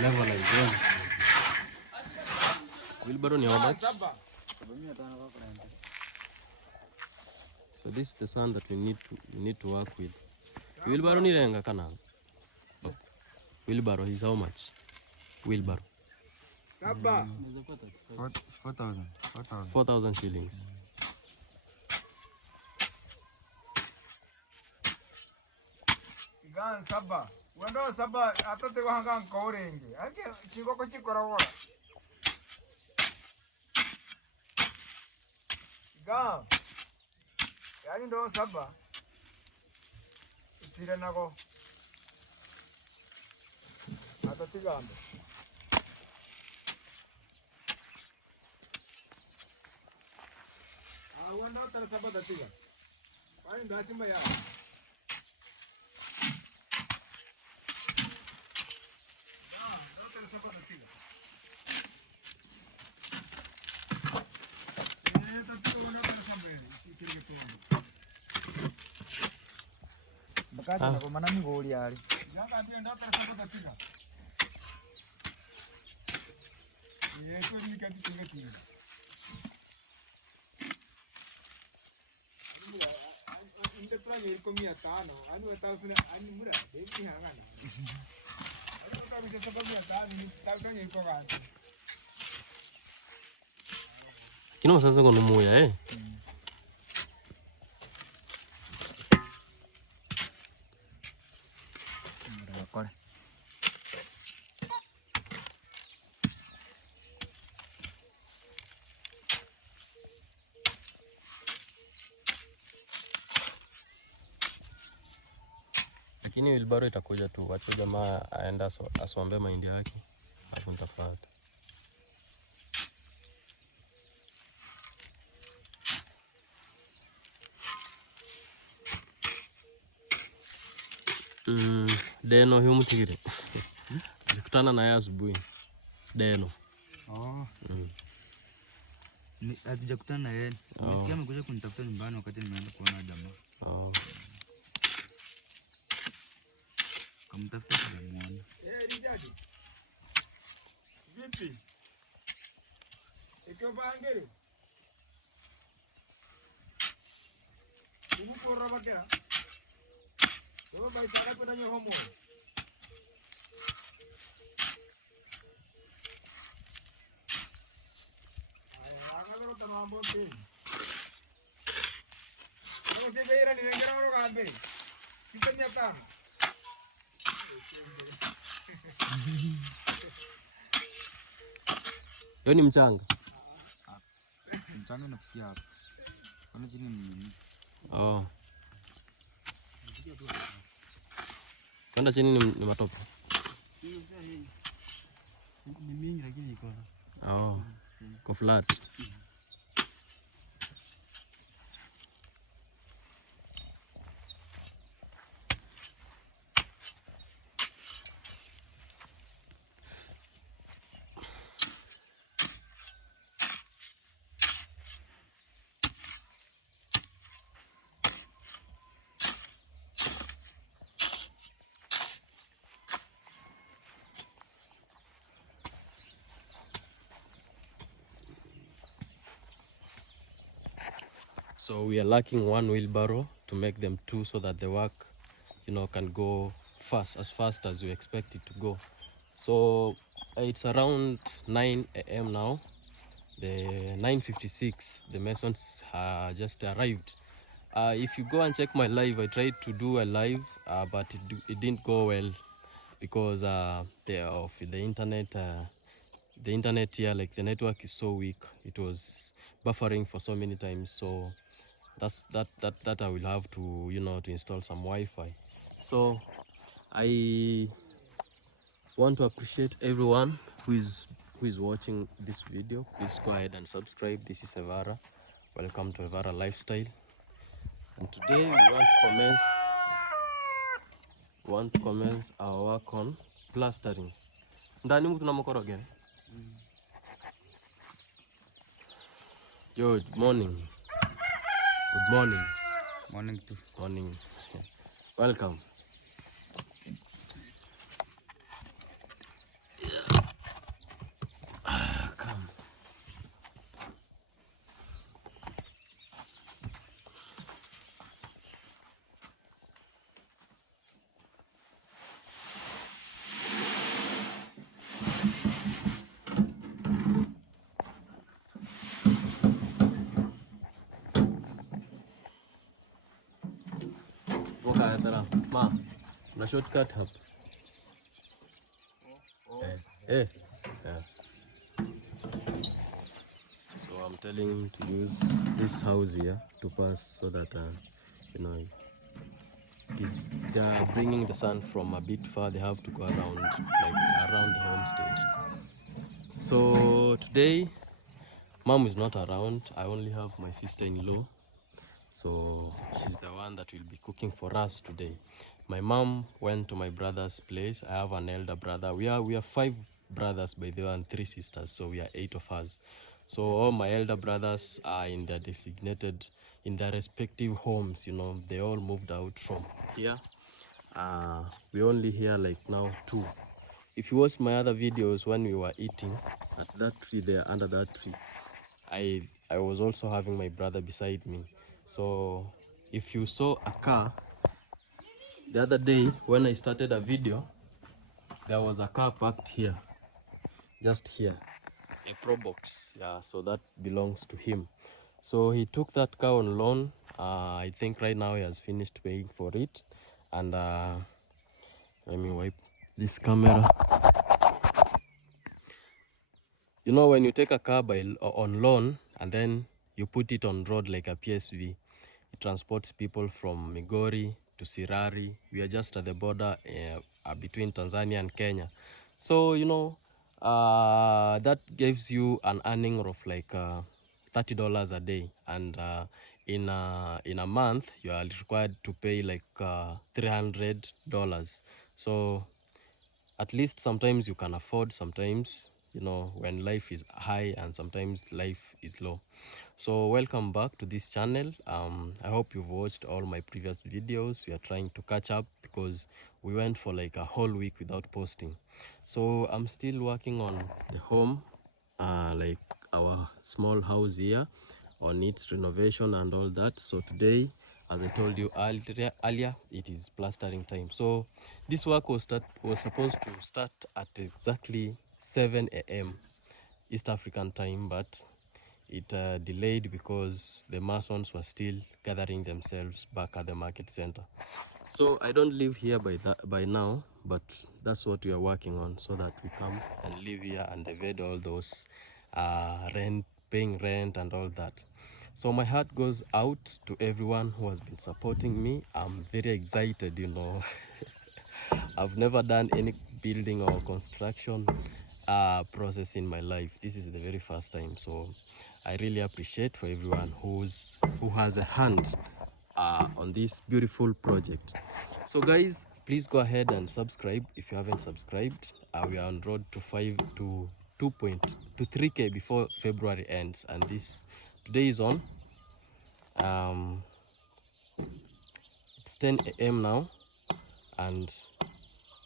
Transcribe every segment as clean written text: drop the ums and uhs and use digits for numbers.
Level is wheelbarrow ni how much? So this is the sand that we need to work with. Wheelbarrow ni renga kana. Wheelbarrow is how much? Wheelbarrow. 4,000 shillings. Gan saba. Wendo saba atate wahanga nkorenge. Ake chigoko chikorogora. Gan. Yani ndo saba. Itire nago. Atate gambe. Wendo tara saba datiga. Wani ndasimba ya. Bakati na kumana migoli ali. Yanga ndio ndo tarasaba tiga. Yeso ni kati tiga tiga. Inde tranye iko 500, ani watafuna ani mura beki hangana. Ani kabisa sababu 500 ni tafanya iko gani? Kino sasa kono moya Kole. Lakini wheelbarrow itakuja tu. Wacha jamaa aenda asombe mahindi yake. Alafu nitafuata. Deno huyu mtigire. Nilikutana naye asubuhi. Deno. Hatujakutana na yeye. Nimesikia amekuja kunitafuta nyumbani wakati nimeenda kuona jamaa. Kamtafuta sijamuona. Richard. Vipi? Iko bangere. Umu porra bakera. Todo baisara kuna nyohomo. Agora tá no ambiente. Não se vê ele nem grava no cabelo. Se tem minha tarde. Yo ni mchanga. Mchanga nafikia hapa. Kuna chini ni Kwenda chini ni matope. Ni mingi lakini iko. Ko flat. So we are lacking one wheelbarrow to make them two so that the work, can go as fast as we expect it to go. So it's around 9 a.m. now. The 9:56, the masons just arrived. If you go and check my live, I tried to do a live, but it didn't go well because of the internet. The internet here, like the network is so weak. It was buffering for so many times. So that I will have to to install some Wi-Fi. So I want to appreciate everyone who is watching this video. Please go ahead and subscribe. This is Evara. Welcome to Evara Lifestyle. And today we want to commence our work on plastering. Ndani mtu namukoroge. Good morning. Good morning. Morning too. Morning. Welcome. Waka tara ma na shortcut hub. Eh. Yeah. So I'm telling him to use this house here to pass so that you know it is they are bringing the sun from a bit far. They have to go around like around the homestead. So today, mom is not around. I only have my sister-in-law. So she's the one that will be cooking for us today. My mom went to my brother's place. I have an elder brother. We are 5 brothers by the way and 3 sisters, so we are 8 of us. So all my elder brothers are in their respective homes. You know, they all moved out from here. We only here like now 2. If you watch my other videos when we were eating at that tree there under that tree, I was also having my brother beside me. So if you saw a car the other day when I started a video, there was a car parked here, just here, a Pro Box. Yeah, so that belongs to him. So he took that car on loan. I think right now he has finished paying for it. And let me wipe this camera. You know, when you take a car on loan and then you put it on road like a PSV, it transports people from Migori to Sirari. We are just at the border between Tanzania and Kenya. So, you know, that gives you an earning of like $30 a day. And in a month, you are required to pay like $300. So at least sometimes you can afford, sometimes, you know, when life is high and sometimes life is low. So welcome back to this channel. I hope you've watched all my previous videos. We are trying to catch up because we went for like a whole week without posting. So I'm still working on the home, like our small house here, on its renovation and all that. So today, as I told you earlier, it is plastering time. So this work was supposed to start at exactly 7 a.m. East African time, but it delayed because the masons were still gathering themselves back at the market center. So I don't live here by now, but that's what we are working on, so that we come and live here and evade all those paying rent and all that. So my heart goes out to everyone who has been supporting me. I'm very excited, you know. I've never done any building or construction process in my life. This is the very first time, so I really appreciate for everyone who has a hand on this beautiful project. So guys, please go ahead and subscribe if you haven't subscribed. We are on road to 3K before February ends, and today is on it's 10 a.m. now, and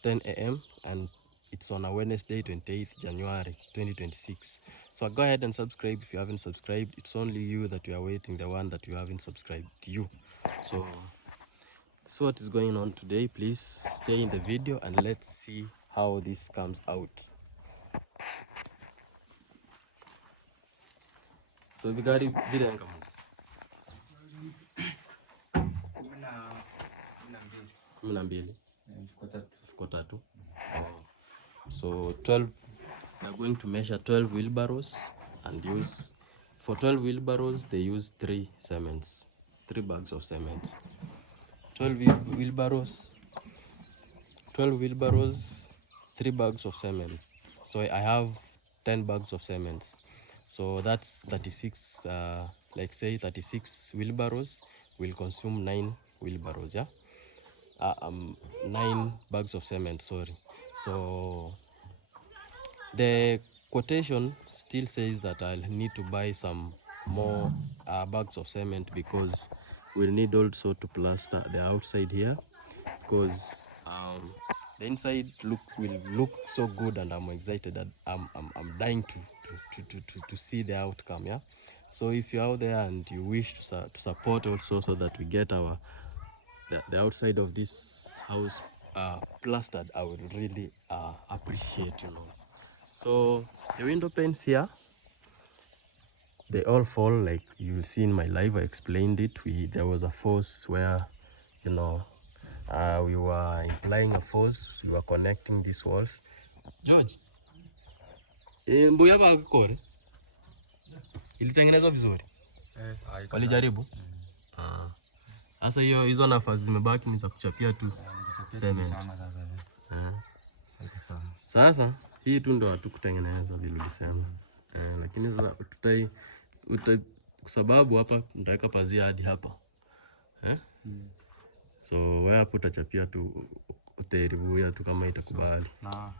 10 a.m. and it's on a Wednesday, 28th January 2026. So go ahead and subscribe if you haven't subscribed. It's only you that you are waiting, the one that you haven't subscribed to you. So that's what is going on today. Please stay in the video and let's see how this comes out. So bigari bila nkamuzi 12 elfu tatu. So 12, they're going to measure 12 wheelbarrows and use, for 12 wheelbarrows, they use 3 bags of cement. 12 wheelbarrows, 3 bags of cement. So I have 10 bags of cement. So that's 36, like say 36 wheelbarrows will consume 9 wheelbarrows, yeah? 9 bags of cement, sorry. So the quotation still says that I'll need to buy some more bags of cement because we'll need also to plaster the outside here, because the inside will look so good, and I'm excited that I'm dying to see the outcome, yeah. So if you're out there and you wish to support also, so that we get the outside of this house plastered, I would really appreciate, you know. So the window panes here, they all fall like you will see in my live. I explained it. There was a force where, you know, we were implying a force. We were connecting these walls. George, mbuya bag kore ilitengenezwa vizuri. Walijaribu. Sasa hizo nafasi zimebaki ni za kuchapia tu cement. Sasa hii tu ndo hatukutengeneza vile ulisema. Lakini sasa kwa sababu hapa nitaweka pazia hadi hapa. So wewe hapo utachapia tu utaribuya tu kama itakubali. Na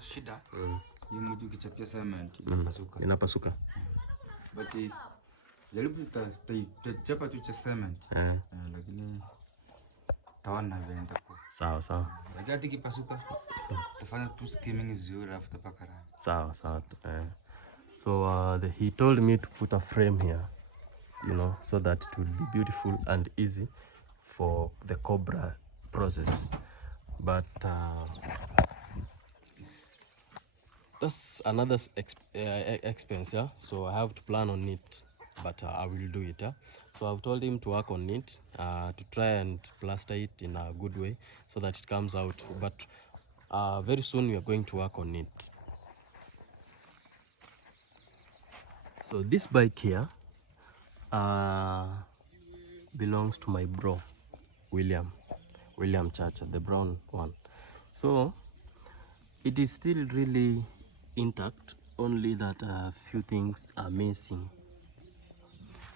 shida. Hii mtu ukichapia cement inapasuka. Inapasuka. But jaribu tutachapa tu cha cement. Lakini tawana venda kwa. Sawa. Lakini hata ikipasuka tafanya tu skimming vizuri alafu tapaka rangi. Sawa. So he told me to put a frame here, you know, so that it will be beautiful and easy for the cobra process. But that's another expense, yeah. So I have to plan on it, but I will do it, yeah. So I've told him to work on it, to try and plaster it in a good way so that it comes out. But very soon we are going to work on it. So this bike here belongs to my bro, William Chacha, the brown one. So it is still really intact, only that a few things are missing.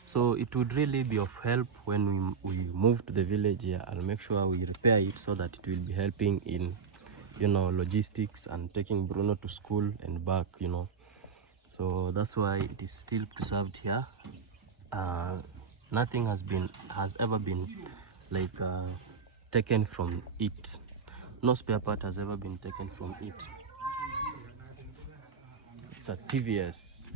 So it would really be of help when we move to the village here. I'll make sure we repair it so that it will be helping in, you know, logistics and taking Bruno to school and back, you know. So that's why it is still preserved here. Nothing has ever been like taken from it. No spare part has ever been taken from it. It's a TVS.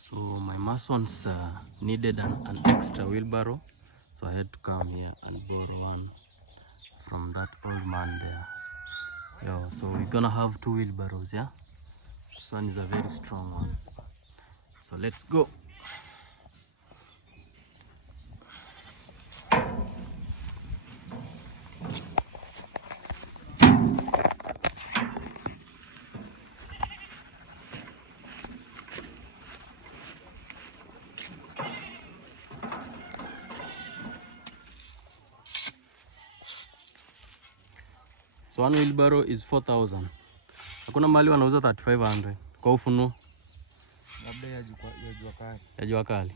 So my masons needed an extra wheelbarrow, so I had to come here and borrow one from that old man there. So we're gonna have 2 wheelbarrows, yeah? This one is a very strong one. So let's go. So one wheelbarrow is 4,000. Hakuna mali wanauza 3,500 kwa ufunuo. Labda ya jua kali. Ya jua kali.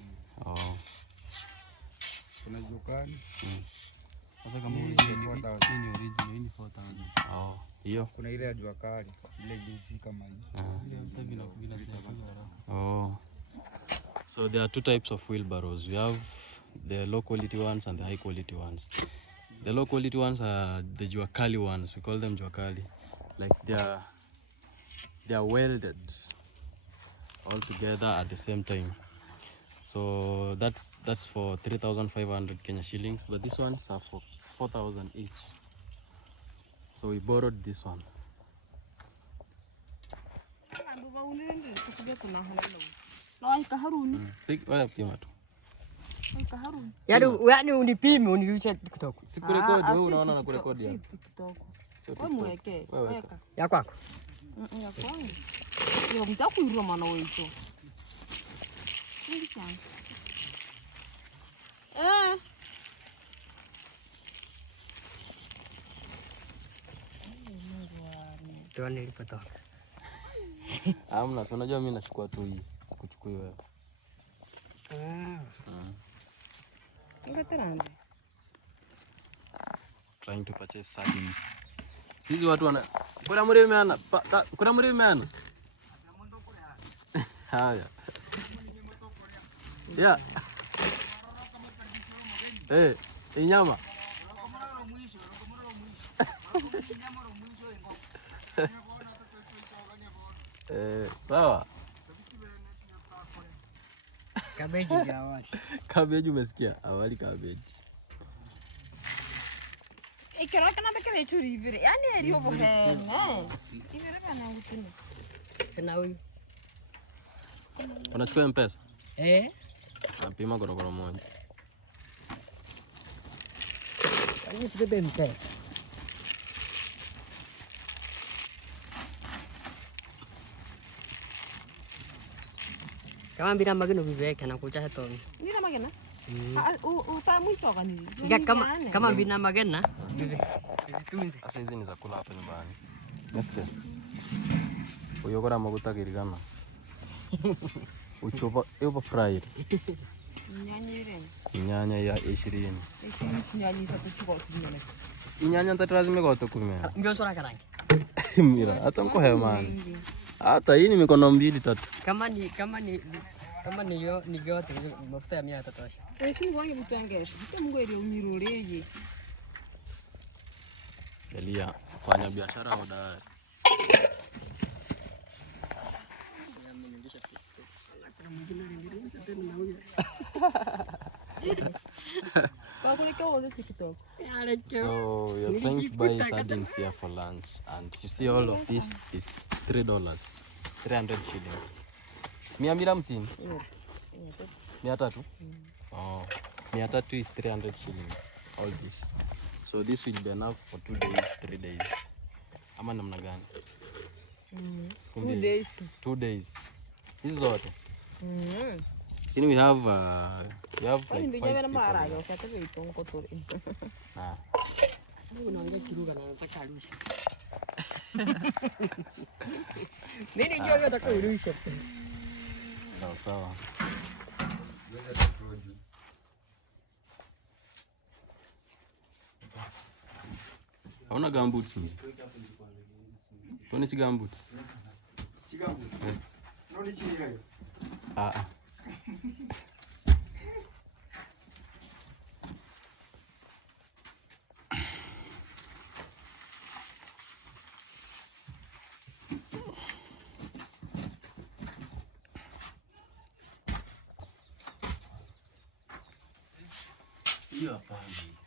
Kuna jua kali. Sasa kama hii ni original, hii ni 4,000. Hiyo. Kuna ile ya jua kali, ile jinsi kama hii. So there are 2 types of wheelbarrows. We have the low quality ones and the high quality ones. The low quality ones are the juakali ones. We call them juakali. Like they are welded all together at the same time. So that's for 3,500 Kenya shillings, but these ones are for 4,000 each. So we borrowed this one. Yaani unipime unirushe TikTok. Sikurekodi, wewe unaona na kurekodi hapo. TikTok. Sio Wewe mweke. Weka. Ya kwako. Ya kwangu. Yo mtakuirua maana wewe hicho. Singi sana. nitoa nilipotoka. Amna, si unajua mimi nachukua tu hii. Sikuchukui wewe. Ngatarande. Trying to purchase sardines. Sisi watu wana kuna mremeana. Kuna mremeana. Haya. Ya. Inyama. Sawa. Kabeji ya awali. Kabeji umesikia? Awali kabeji. Ikira kana bekele churi vile. Yaani eriyo bohene. Ikira kana ngutini. Sina huyu. Unachukua M-Pesa? Napima gorogoro moja. Kwani sibebe M-Pesa? Kama mbira mageno bibeke na kucha hetoni. Mbira magena? Utamwito gani? Kama mbira magena zitunze. Asa hizi ni za kula hapa nyumbani. Nasikia. Uyogora maguta girigana. Uchopa yoba fried. Inyanya ya 20. Inyanya za kuchukua tunyele. Inyanya lazima kwa tukumea. Mbio sura karangi. Mira, hata mko hemani. Hata hii ni mikono 2-3. Kama ni yote mafuta ya 100 tatosha. Si wange mtangesa. Mungu ile unyiroleye. Elia, fanya biashara hodari. So you're trying to buy sardines here for lunch, and you see all of this is $3, 300 shillings. 150? 300? Oh, 300 is 300 shillings. All this. So this will be enough for 2 days, 3 days. Ama namna gani? 2 days. 2 days. This is what? Then we have like 5 people. Sawa. Hauna gumboots nje? Tuone chigambuti. Chigambuti. Noni chini hayo.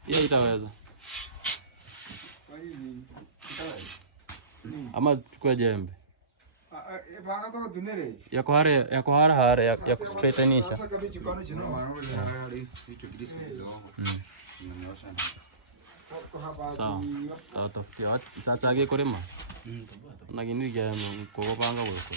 Hiyo itaweza. Ama chukua jembe. Banga toka tunere. Yako hare ya kustraightenisha. Sasa kabichi kwa nini chino? Hicho kidisi kidogo. Sawa. Tatafutia watu chachage kurima. Nagini gya ko banga wako.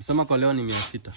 Nisema kwa leo ni 600.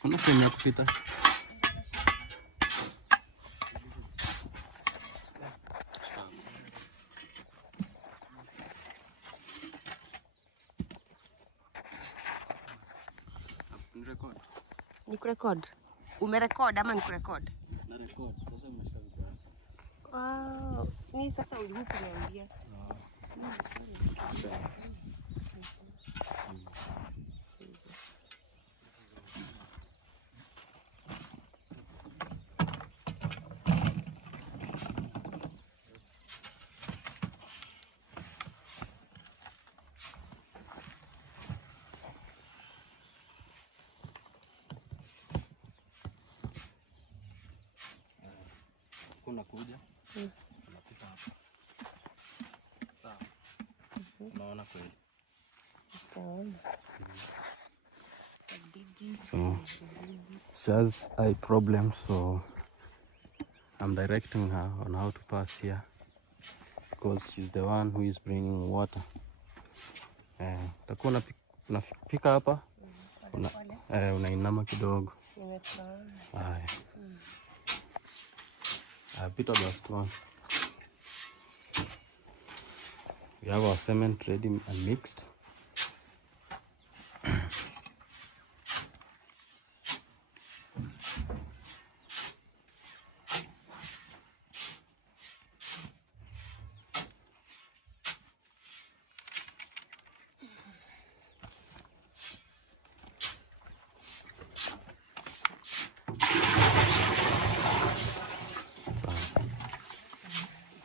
Kuna sehemu ya kupita. Ni kurekod. Umerekod ama ni kurekod? Na record. Sasa umeshika video. Wow. Ni sasa ulihuku niambia. Kuna kuja. Unapita hapa. Sawa. Unaona kweli. So she has eye problems, so I'm directing her on how to pass here because she's the one who is bringing water. Utakuwa unafika hapa, unainama kidogo. Haya. Pita basi one. We have our cement ready and mixed.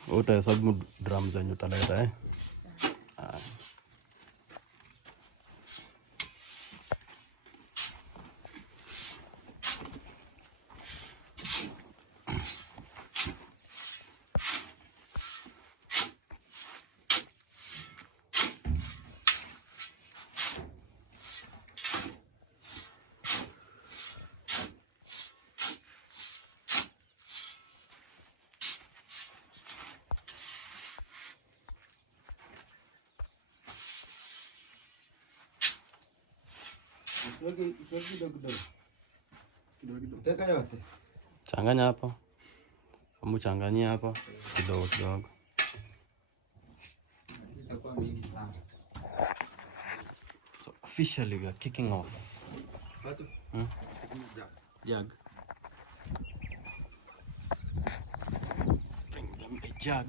Utahesabu drum zenye utaleta Teka yote. Changanya hapa. Changanyia hapa kidogo kidogo. Itakuwa mingi sana. So officially we are kicking off. Watu. Jug. Bring them a jug.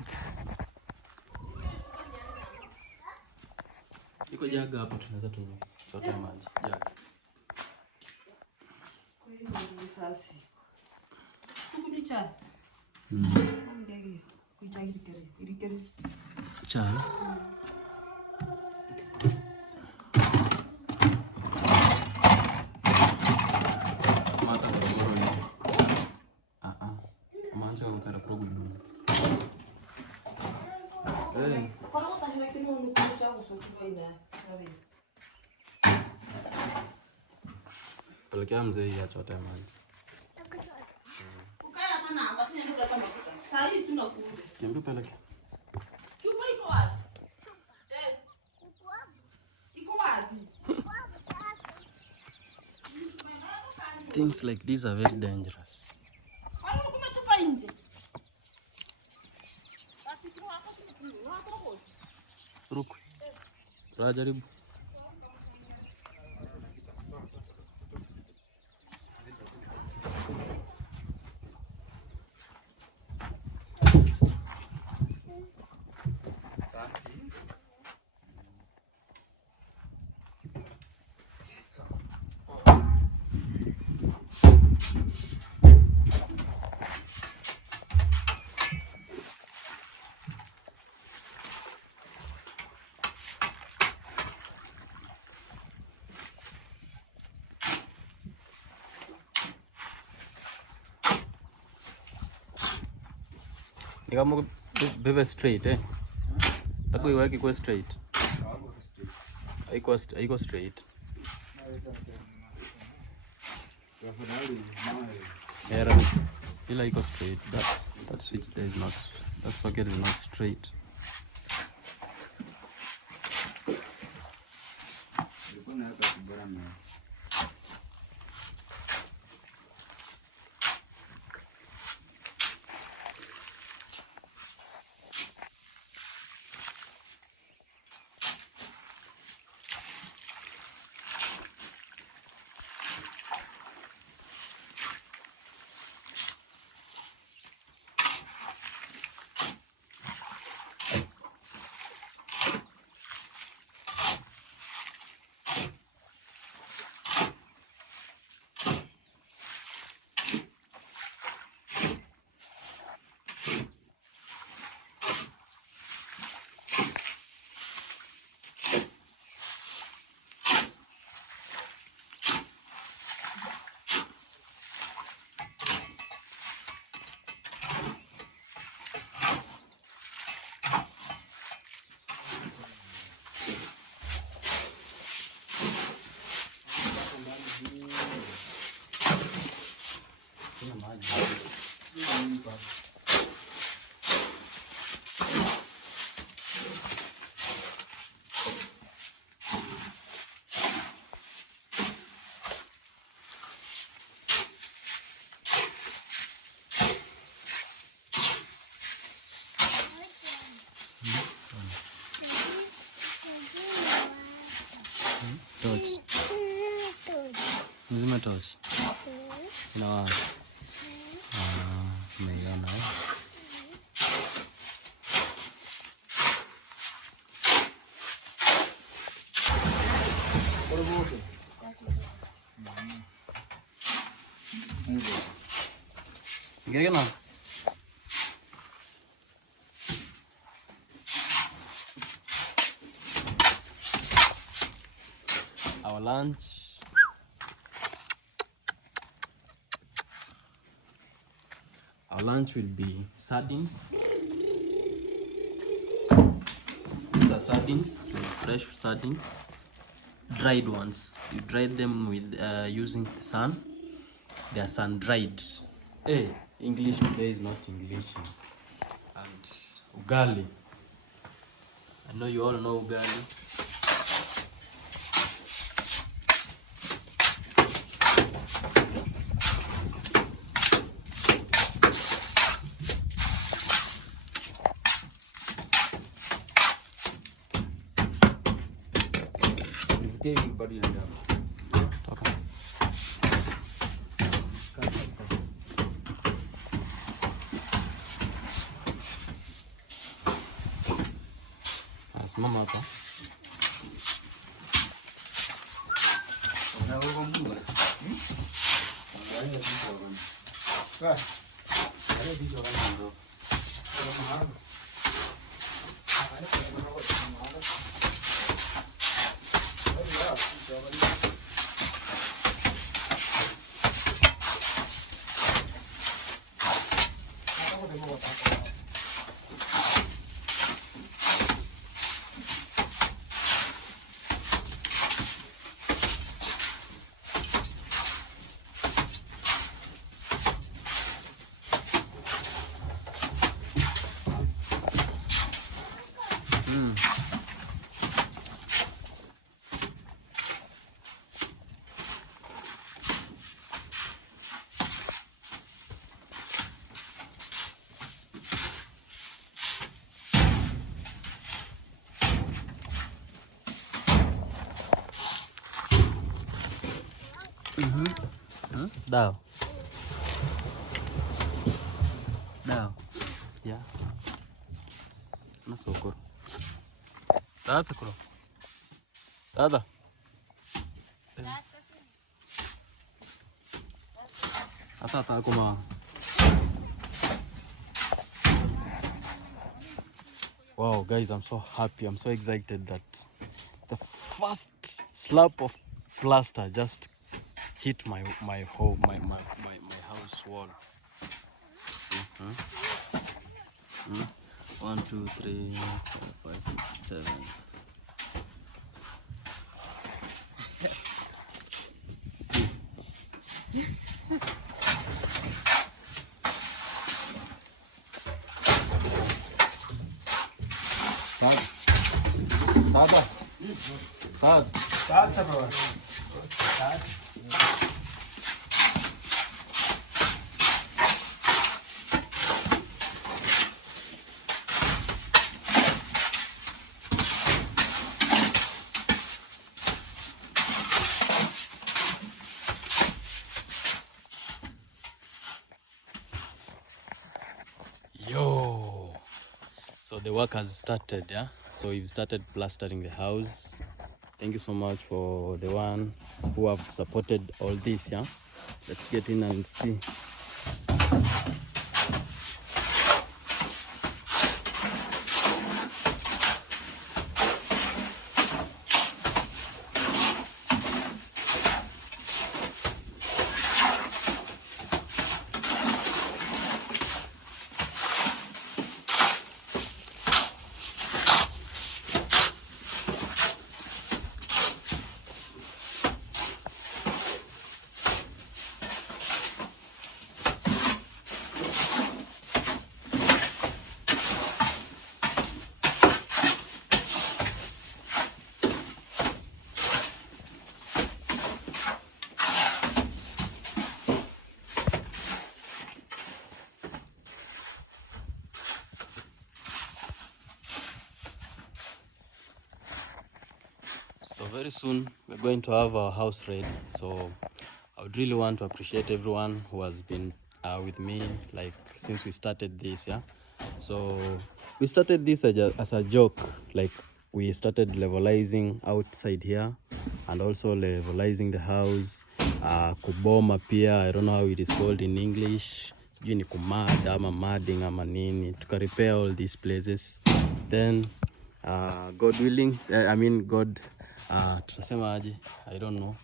Iko jug hapo tunaweza tuchota maji. Jug. Sasa. Kukudicha. Ndege. Kuichagi iritere. Cha. Mata kwa ni. Mancha kwa kara problem. Kwa nini utahila kile unakuja kusotua ina? Pelekea mzee hii achote maji. Ukaya hapa na ambapo ndio kama mafuta. Sasa hii tunakuja. Niambie peleke. Chupa iko wapi? Iko wapi? Things like these are very dangerous. Kwani umetupa nje? Ruku. Rajaribu. Ni kama bebe straight Tako iweke kwa straight. Haiko straight. Ila iko straight. That switch there is not. That socket is not straight. Torch. Nizime torch. No. Umeiona. Gimana? Our lunch. Our lunch will be sardines. These are sardines, like fresh sardines, dried ones. You dried them with using the sun. They are sun dried. Hey, English today is not English. And ugali. I know you all know ugali. Everybody and Okay. Simama hapa. Daw. Daw. Yeah. Nasokoro. That's kuro. Dada. Atata kuma. Wow, guys, I'm so happy. I'm so excited that the first slab of plaster just hit my house wall. See? 1, 2, 3, 4, 5, 6, 7. Yo, so the work has started, yeah. So we've started plastering the house. Thank you so much for the ones who have supported all this, yeah. Let's get in and see. So very soon we're going to have our house ready. So I would really want to appreciate everyone who has been with me, like since we started this, yeah. So we started this as a joke, like we started levelizing outside here and also levelizing the house, kuboma pia, I don't know how it is called in English, sijui ni kumad ama madding ama nini, tuka repair all these places. Then God willing, God, tutasema aje, I don't know,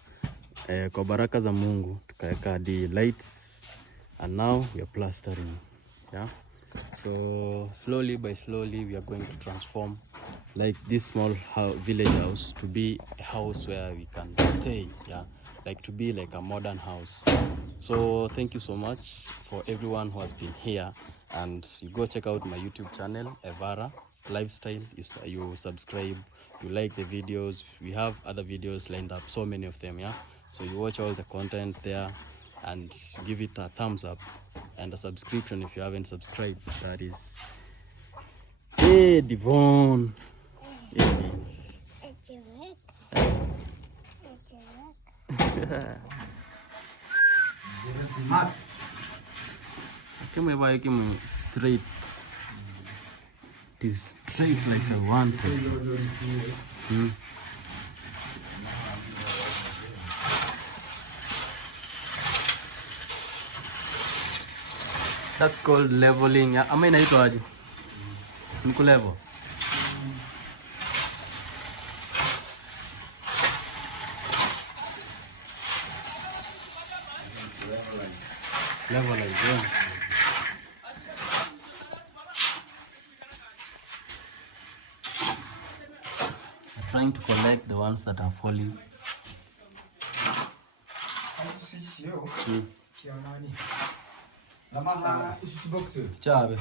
kwa baraka za Mungu tukaweka the lights and now we are plastering, yeah. So slowly by slowly we are going to transform like this small village house to be a house where we can stay, yeah, like to be like a modern house. So thank you so much for everyone who has been here, and you go check out my YouTube channel Evara Lifestyle. You subscribe, you like the videos. We have other videos lined up, so many of them, yeah. So you watch all the content there and give it a thumbs up and a subscription if you haven't subscribed. That is Devon. Straight. It is straight like I wanted. That's called leveling. Ama inaitwa aje? Niku level. Levelize, yeah. I'm trying to collect the ones that are falling. Chabe.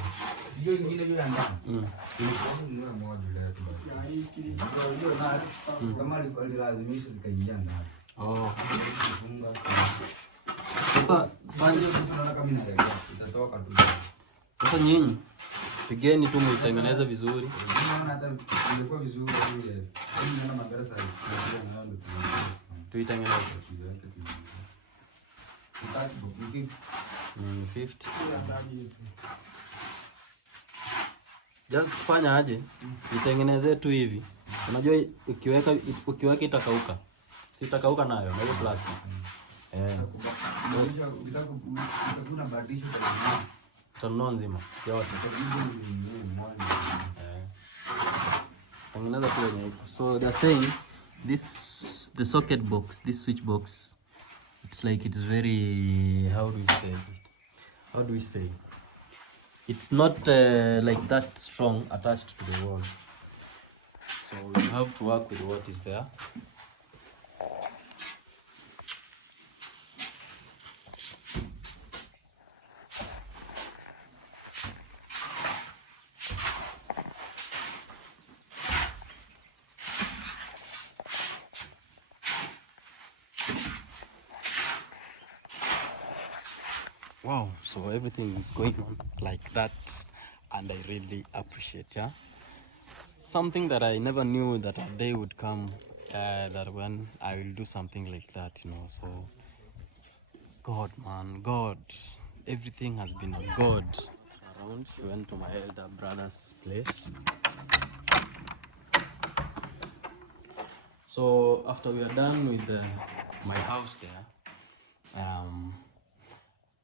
Oh. Sasa nyinyi pigeni tu muitengeneze vizuri. Tuitengeneze. 50. Just fanya aje? Itengenezee tu hivi. Unajua ukiweka itakauka. Si itakauka nayo, na hiyo plastic. Tanunua nzima yote. Tengeneza tu yenye iko. So they're saying the socket box, this switch box, it's like it's very, how do we say? It's not like that strong attached to the wall. So you have to work with what is there. Wow, so everything is going on like that, and I really appreciate, yeah. Something that I never knew that a day would come, that when I will do something like that, you know. So God, man, God, everything has been on God. Around, we went to my elder brother's place. So after we are done with my house there,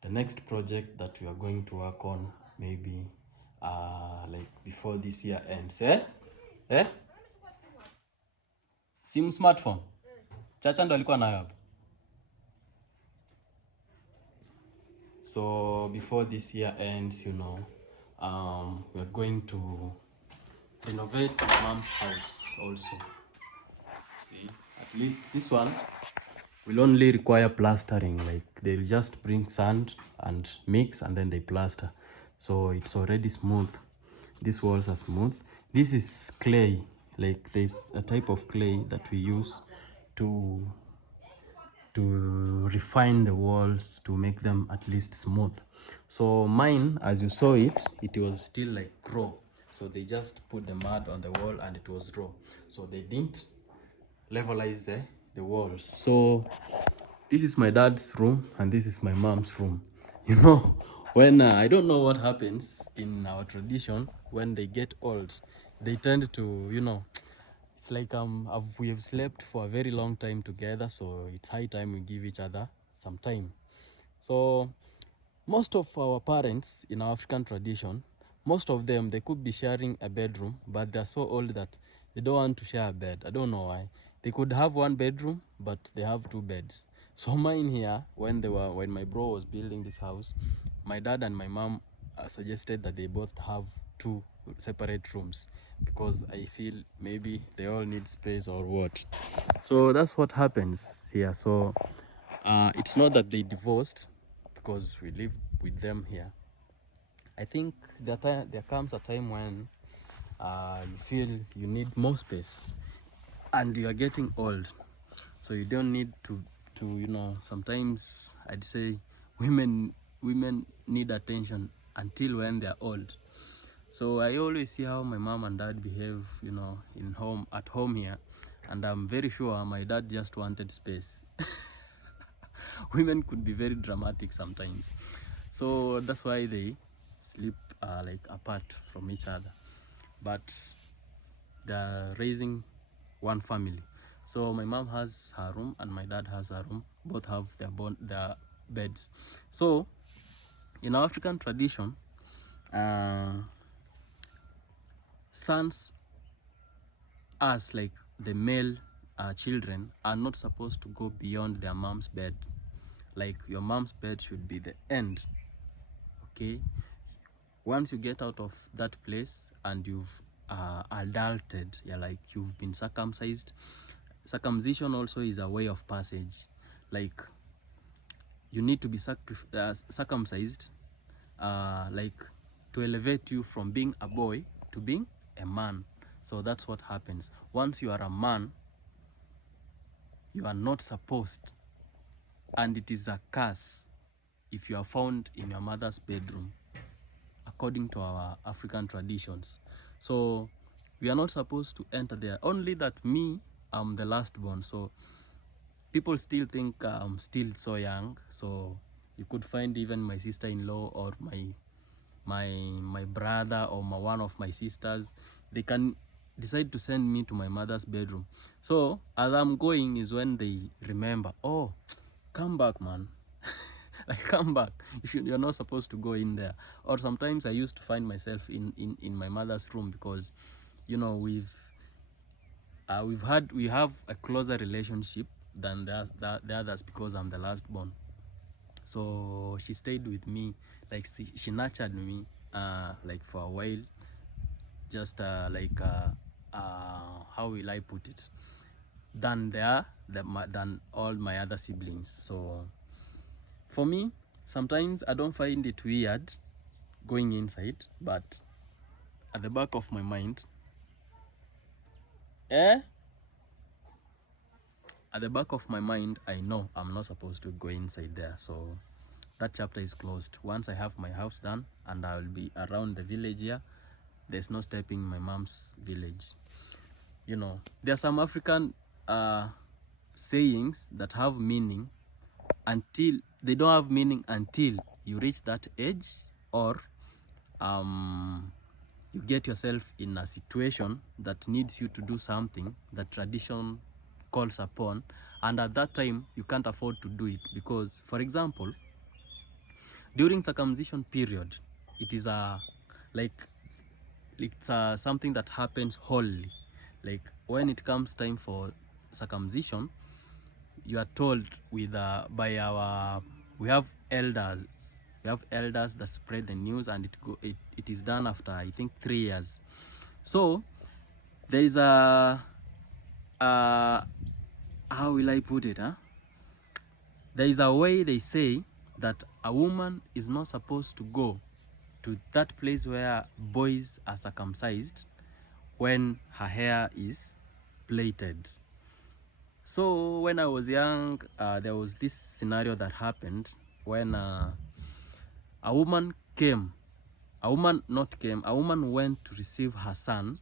the next project that we are going to work on, maybe like before this year ends, Sim smartphone. Chacha ndo alikuwa nayo hapo. So before this year ends, you know, we are going to renovate mom's house also. See, at least this one will only require plastering. Like they'll just bring sand and mix and then they plaster. So it's already smooth. These walls are smooth. This is clay. Like there's a type of clay that we use to refine the walls to make them at least smooth. So mine, as you saw it was still like raw. So they just put the mud on the wall and it was raw. So they didn't levelize the walls. So this is my dad's room and this is my mom's room. You know, when I don't know what happens in our tradition, when they get old, they tend to, you know, it's like we have slept for a very long time together, so it's high time we give each other some time. So most of our parents in our African tradition, most of them, they could be sharing a bedroom, but they're so old that they don't want to share a bed. I don't know why. They could have one bedroom, but they have two beds. So mine here, when my bro was building this house, my dad and my mom suggested that they both have two separate rooms because I feel maybe they all need space or what. So that's what happens here. So it's not that they divorced because we live with them here. I think there comes a time when you feel you need more space and you are getting old, so you don't need to you know, sometimes I'd say women need attention until when they are old. So I always see how my mom and dad behave, you know, at home here, and I'm very sure my dad just wanted space. Women could be very dramatic sometimes, so that's why they sleep like apart from each other, but they're raising one family. So my mom has her room and my dad has her room. Both have their beds. So in our African tradition, sons, us like the male children, are not supposed to go beyond their mom's bed. Like your mom's bed should be the end. Okay, once you get out of that place and you've adulted, you've been circumcised. Circumcision also is a way of passage. Like you need to be circumcised, like to elevate you from being a boy to being a man. So that's what happens. Once you are a man, you are not supposed, and it is a curse if you are found in your mother's bedroom, according to our African traditions. So we are not supposed to enter there. Only that me, I'm the last born, so people still think I'm still so young, so you could find even my sister-in-law or my brother or one of my sisters, they can decide to send me to my mother's bedroom. So as I'm going is when they remember, oh, come back, man. Like, come back, you're not supposed to go in there. Or sometimes I used to find myself in my mother's room, because you know we have a closer relationship than the others, because I'm the last born. So she stayed with me, like she nurtured me like for a while, just how will I put it, than than all my other siblings. So for me, sometimes I don't find it weird going inside, but at the back of my mind, at the back of my mind, I know I'm not supposed to go inside there. So that chapter is closed. Once I have my house done and I will be around the village here, there's no stepping my mom's village. You know, there are some African sayings that have meaning until they don't have meaning until you reach that age, or you get yourself in a situation that needs you to do something that tradition calls upon, and at that time you can't afford to do it. Because, for example, during circumcision period, it is it's something that happens wholly. Like when it comes time for circumcision, you are told with by our we have elders that spread the news, and it is done after, I think, 3 years. So there is how will I put it, there is a way they say that a woman is not supposed to go to that place where boys are circumcised when her hair is plaited. So when I was young, there was this scenario that happened when a woman went to receive her son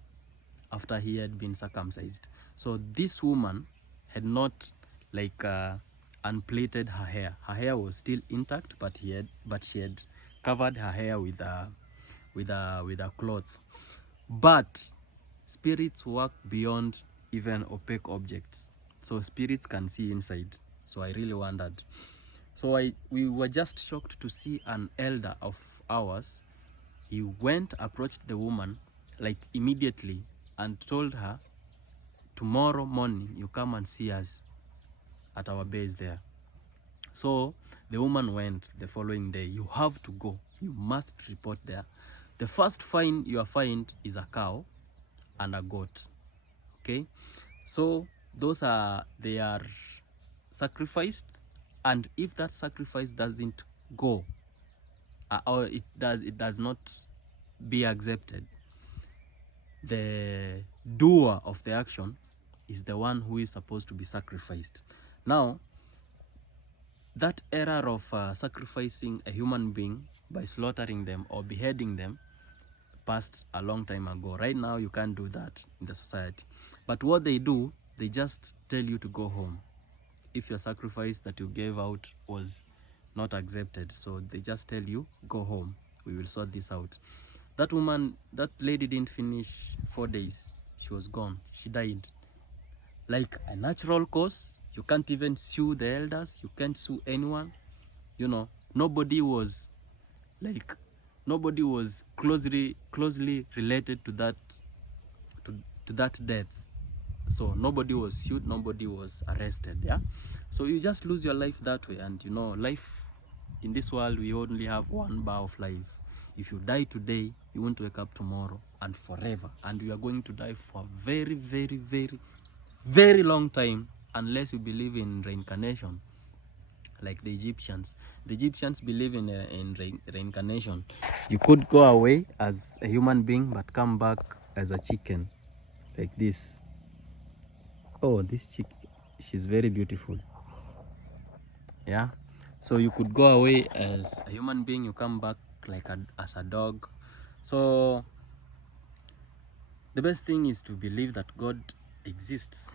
after he had been circumcised. So this woman had not unplaited her hair. Her hair was still intact, but she had covered her hair with a cloth. But spirits work beyond even opaque objects, so spirits can see inside. So I really wondered. So we were just shocked to see an elder of ours. He went, approached the woman like immediately, and told her, tomorrow morning you come and see us at our base there. So the woman went the following day. You have to go, you must report there. The first fine you are fined is a cow and a goat. Okay, so they are sacrificed, and if that sacrifice doesn't go, or it does not be accepted, the doer of the action is the one who is supposed to be sacrificed. Now, that error of sacrificing a human being by slaughtering them or beheading them passed a long time ago. Right now, you can't do that in the society. But what they do, they just tell you to go home if your sacrifice that you gave out was not accepted. So they just tell you, go home, we will sort this out. That lady didn't finish 4 days. She was gone. She died. Like a natural cause. You can't even sue the elders. You can't sue anyone. You know, nobody was closely related to that death. So nobody was sued, nobody was arrested. Yeah, so you just lose your life that way. And you know, life in this world, we only have one bar of life. If you die today, you won't wake up tomorrow and forever, and you are going to die for a very, very, very, very long time, unless you believe in reincarnation, like the Egyptians. The Egyptians believe in reincarnation. You could go away as a human being but come back as a chicken, like this. Oh, this chick, she's very beautiful. Yeah, so you could go away as a human being, you come back like as a dog. So the best thing is to believe that God exists.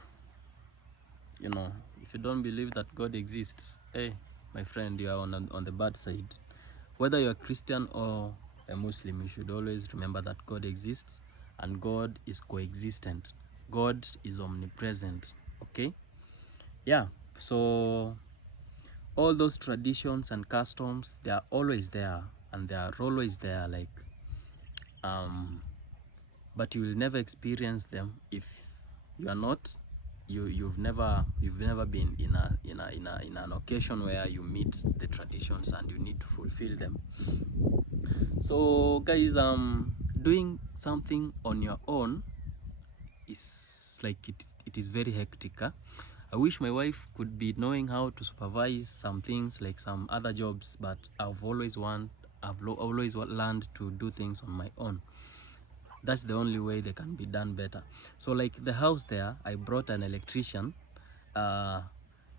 You know, if you don't believe that God exists, hey, my friend, you are on the bad side. Whether you're a Christian or a Muslim, you should always remember that God exists and God is coexistent. God is omnipresent, okay? Yeah, so all those traditions and customs, they are always there, and they are always there, like but you will never experience them if you are not you've never been in an occasion where you meet the traditions and you need to fulfill them. So guys, doing something on your own is like it is very hectic, huh? I wish my wife could be knowing how to supervise some things like some other jobs, but I've always learned to do things on my own. That's the only way they can be done better. So like the house there, I brought an electrician.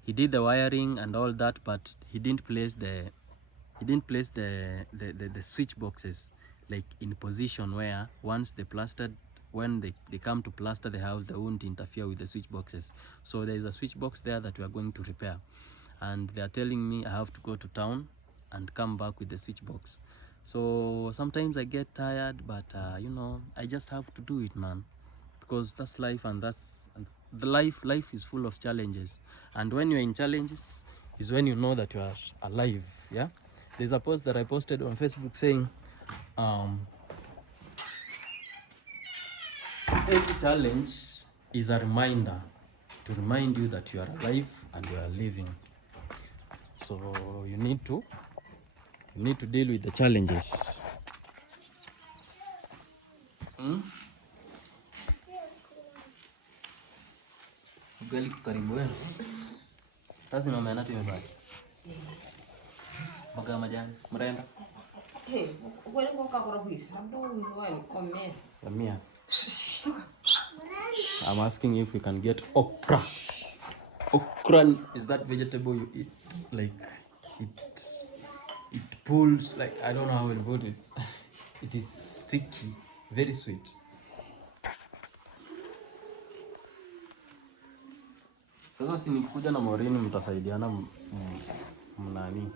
He did the wiring and all that, but he didn't place the switch boxes like in position where once they plastered, when they come to plaster the house, they won't interfere with the switch boxes. So there is a switch box there that we are going to repair, and they are telling me I have to go to town and come back with the switch box. So sometimes I get tired, but you know, I just have to do it, man, because that's life, and the life is full of challenges, and when you're in challenges is when you know that you are alive. Yeah, there's a post that I posted on Facebook saying every challenge is a reminder to remind you that you are alive and you are living. So you need to deal with the challenges. Ugali karibu wewe. Sasa mama yana tumebaki. Mboga ya majani, mrenda. Ukweli kwa kakora kuisi, labda wewe komme. Lamia. I'm asking if we can get okra. Okra is that vegetable you eat, like it pulls, like I don't know how to put it. It is sticky, very sweet. Sasa si nikuja na Morini, mtasaidiana mnani.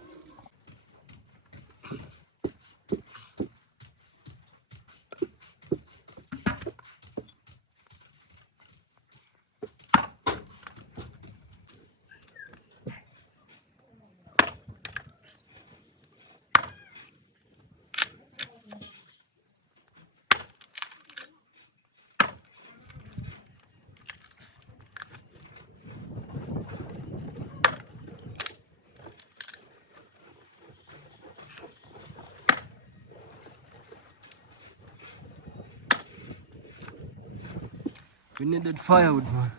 We needed firewood, man,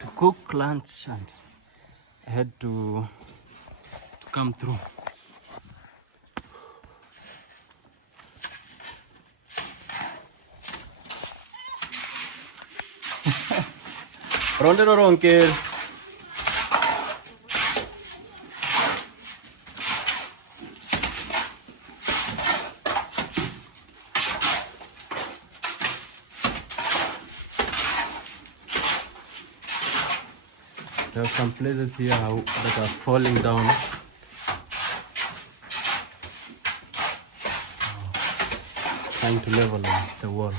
to cook lunch, and I had to come through. Ronde ronke. There are some places here that are falling down. Trying to level the wall.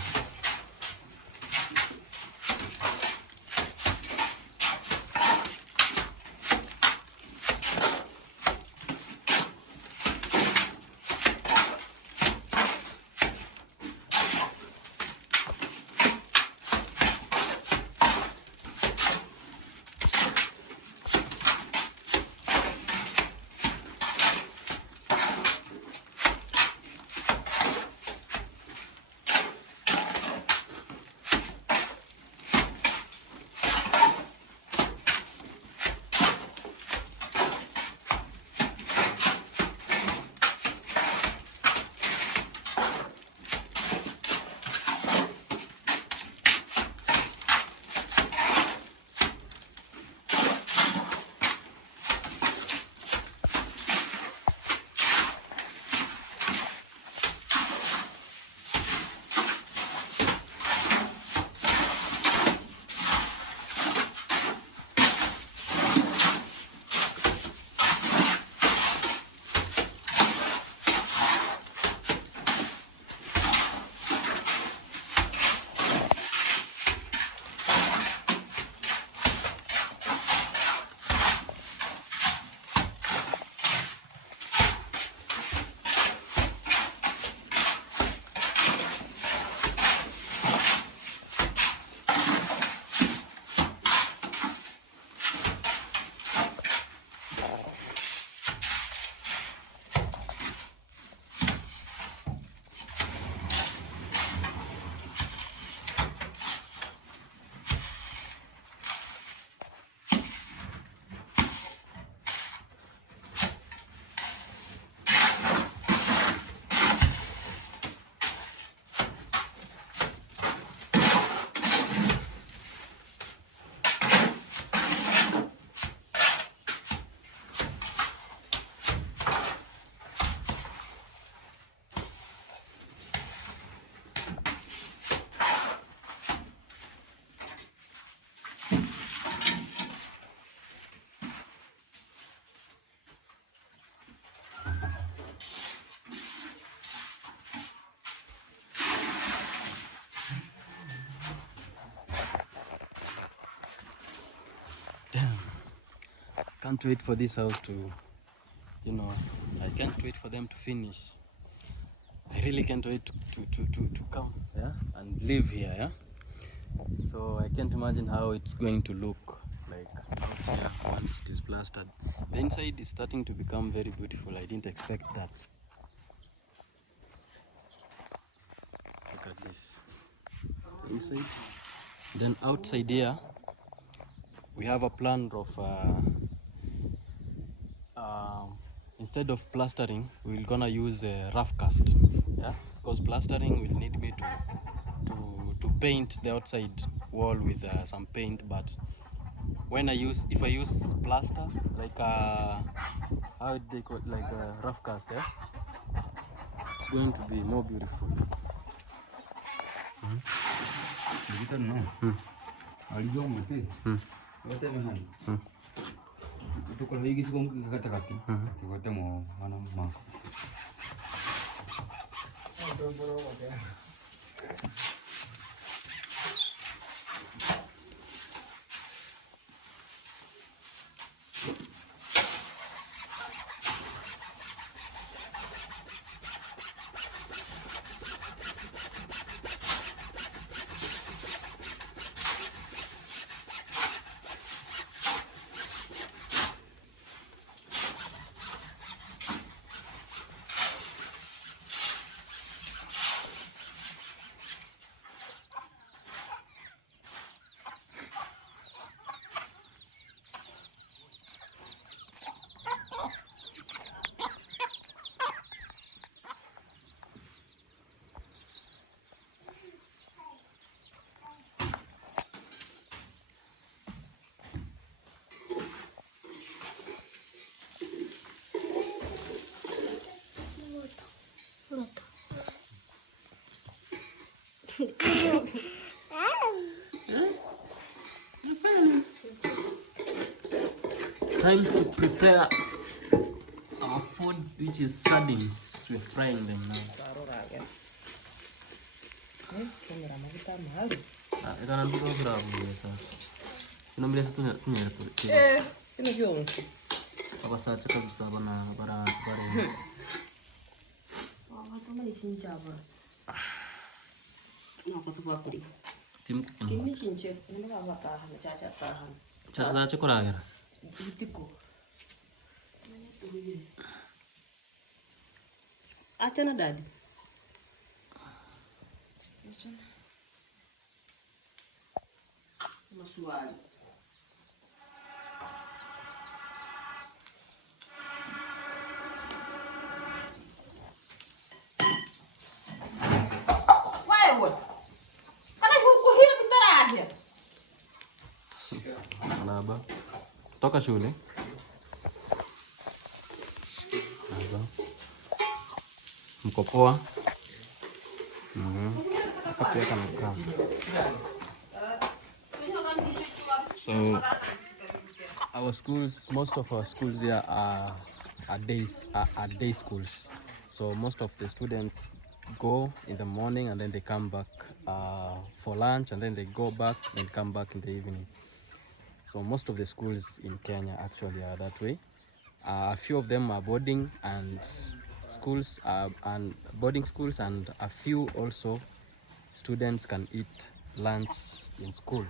can't wait for this house to, you know, I can't wait for them to finish. I really can't wait to come, yeah, and live here, yeah. So I can't imagine how it's going to look like out here once it is plastered. The inside is starting to become very beautiful. I didn't expect that. Look at this. The inside. Then outside here, we have a plan of instead of plastering, we're gonna use a rough cast. Yeah, because plastering will need me to paint the outside wall with some paint, but if I use plaster, like how they call it, like a rough cast, yeah, it's going to be more beautiful. Kita no. Alijua mate. Wote mehan. Itu kalau higi sukong kata-kata. Kita mau mana mau. Time to prepare our food, which is sardines. We're frying them now. Eka nanti kau berapa biasa? Kita biasa punya tu. Ini jom. Apa saja kau bisa barang. Oh, tu mana cincang apa? Nak tu apa ni? Tim Ini cincang. Ini apa tahan? Cacat tahan. Cacat aja kurang ya. Butiku. Acha na dad. Maswali. Wewe. Kana kuhira bidarahi. Kenapa? Toka shule. Mko poa? Akapia kanakaa. So our schools, most of our schools here are day schools. So most of the students go in the morning and then they come back for lunch, and then they go back and come back in the evening. So most of the schools in Kenya actually are that way. A few of them are boarding schools, and a few also students can eat lunch in school.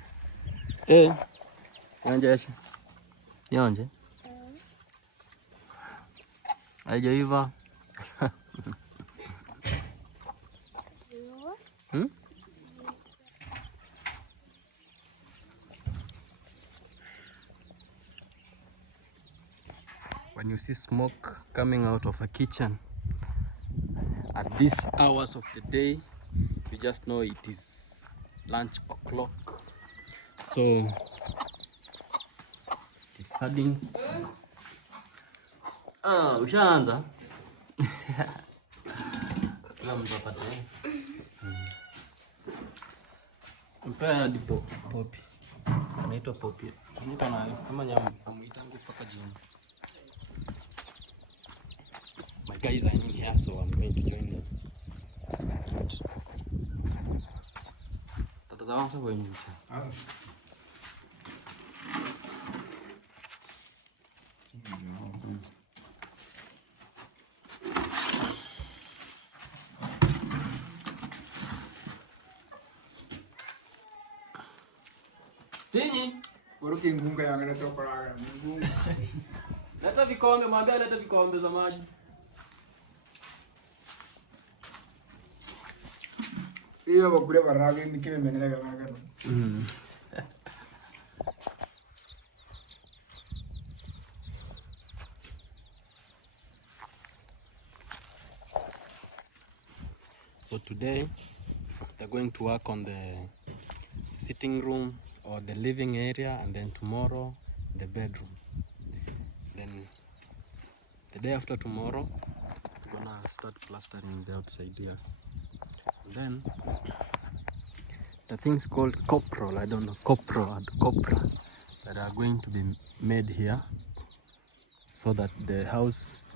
Yanje. Haijaiva. When you see smoke coming out of a kitchen at these hours of the day, you just know it is lunch o'clock. So the sardines. Ushaanza. Kila mtu apate. Mpea di popi. Anaitwa popi. Anaitwa na kama nyama amuitangu paka jini. My guys are in here, so I'm going to join them. Tatawanza kwenye mcha. Tinyi. Uruki ngunga yangu na toka raga. Ngunga. Leta vikombe, mwambie leta vikombe za maji. Iyo bakure baraga nikime menera raga. So today they're going to work on the sitting room or the living area, and then tomorrow the bedroom. Then the day after tomorrow we're gonna start plastering the outside here. And then the things called coprol, I don't know, coprol and copra, that are going to be made here so that the house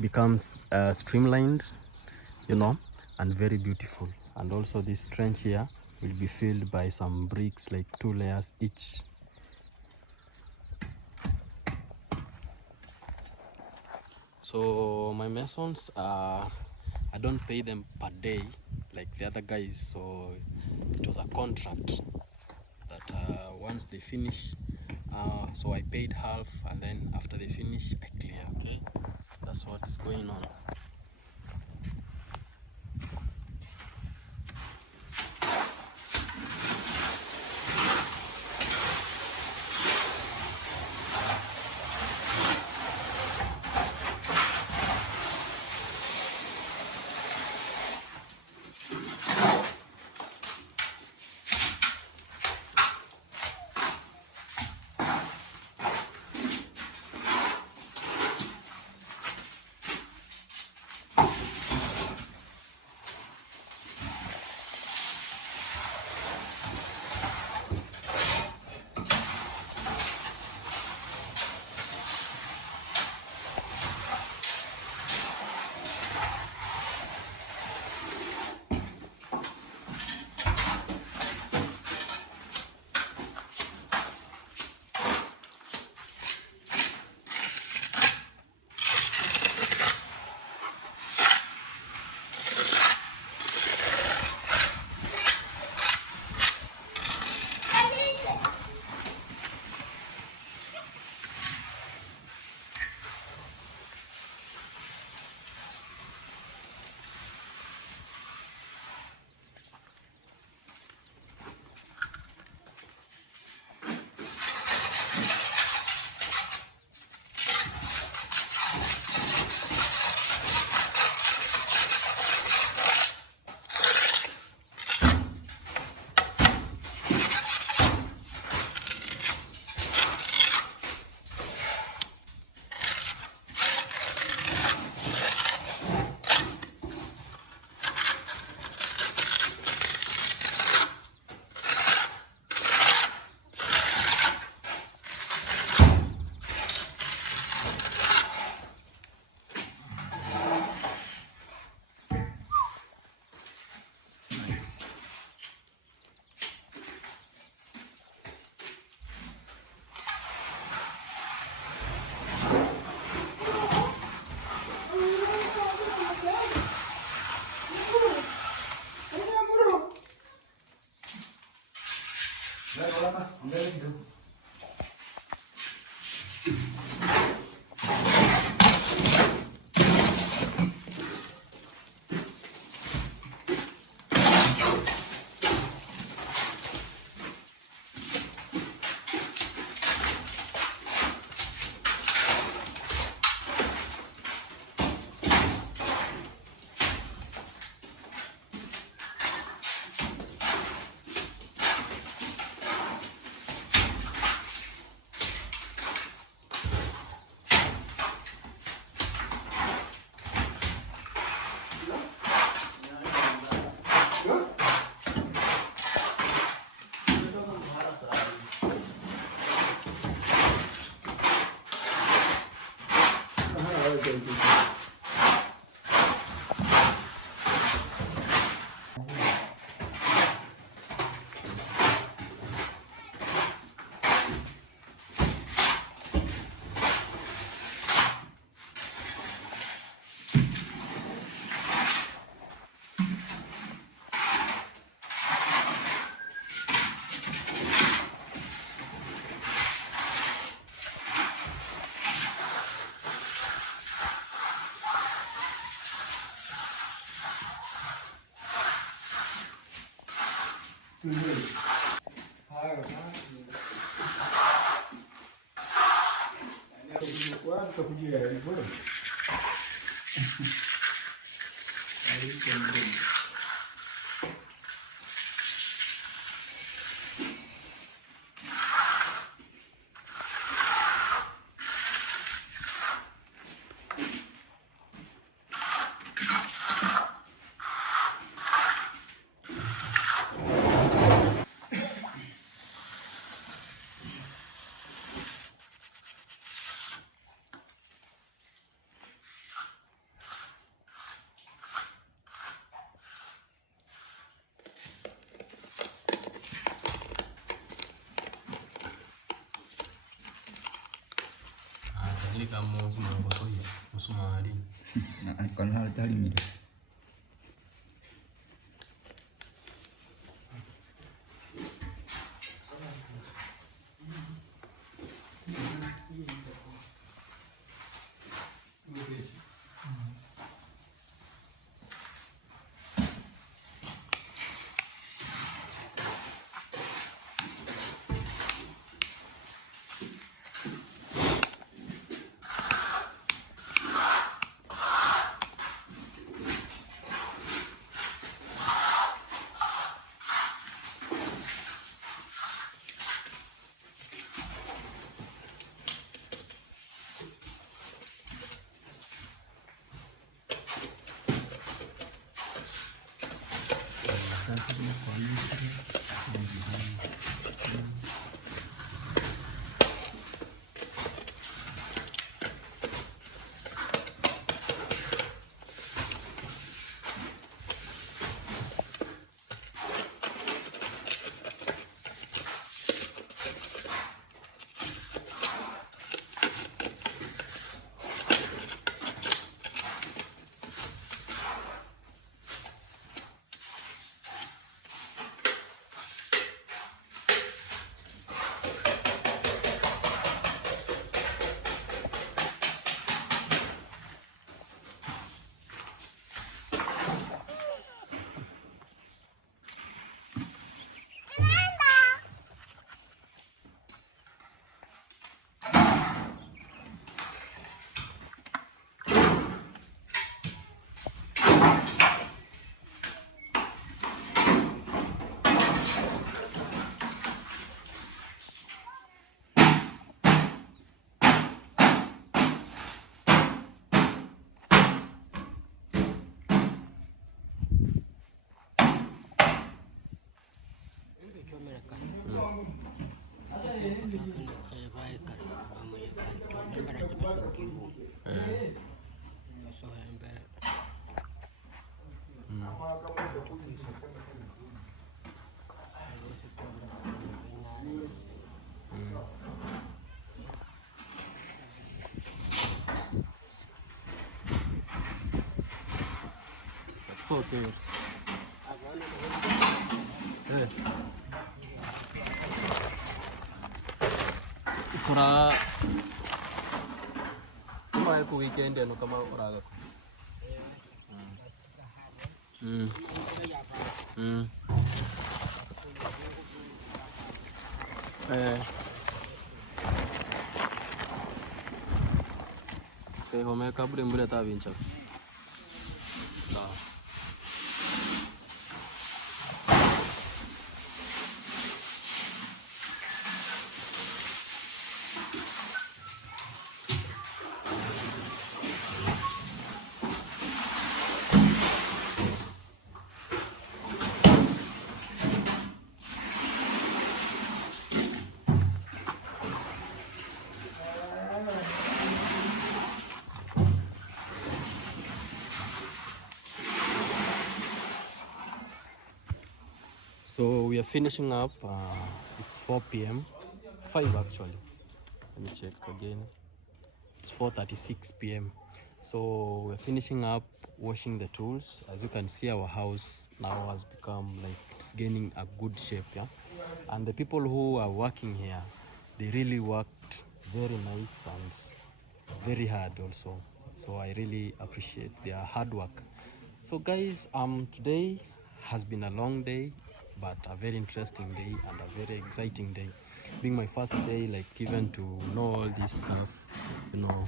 becomes streamlined, you know, and very beautiful. And also this trench here will be filled by some bricks, like 2 layers each. So my masons are, I don't pay them per day like the other guys, so it was a contract that once they finish, so I paid half, and then after they finish I clear. Okay, that's what's going on. Ini kamu semua bosok ya, semua hari. Nah, kon hal tadi mir. So good. Kura ku weekend no kama uraga ko. Kaya home kabure mbure ta vincha. Sawa. So we are finishing up. It's 4 p.m. 5 actually. Let me check again. It's 4:36 p.m. So we're finishing up washing the tools. As you can see, our house now has become like it's gaining a good shape, yeah. And the people who are working here, they really worked very nice and very hard also. So I really appreciate their hard work. So guys, today has been a long day, but a very interesting day and a very exciting day. Being my first day, like even to know all this stuff, you know.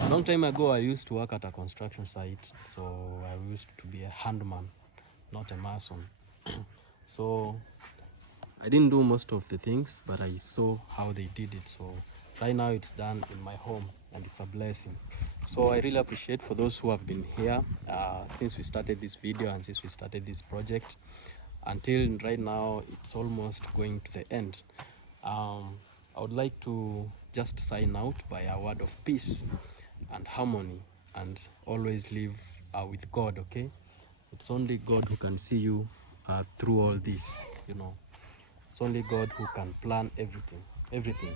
A long time ago, I used to work at a construction site, so I used to be a handman, not a mason. So I didn't do most of the things, but I saw how they did it. So right now it's done in my home, and it's a blessing. So I really appreciate for those who have been here since we started this video and since we started this project until right now. It's almost going to the end. I would like to just sign out by a word of peace and harmony, and always live with God. Okay, it's only God who can see you through all this, you know. It's only God who can plan everything.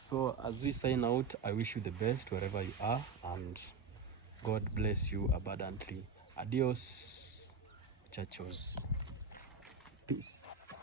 So as we sign out, I wish you the best wherever you are, and God bless you abundantly. Adios, muchachos. Peace.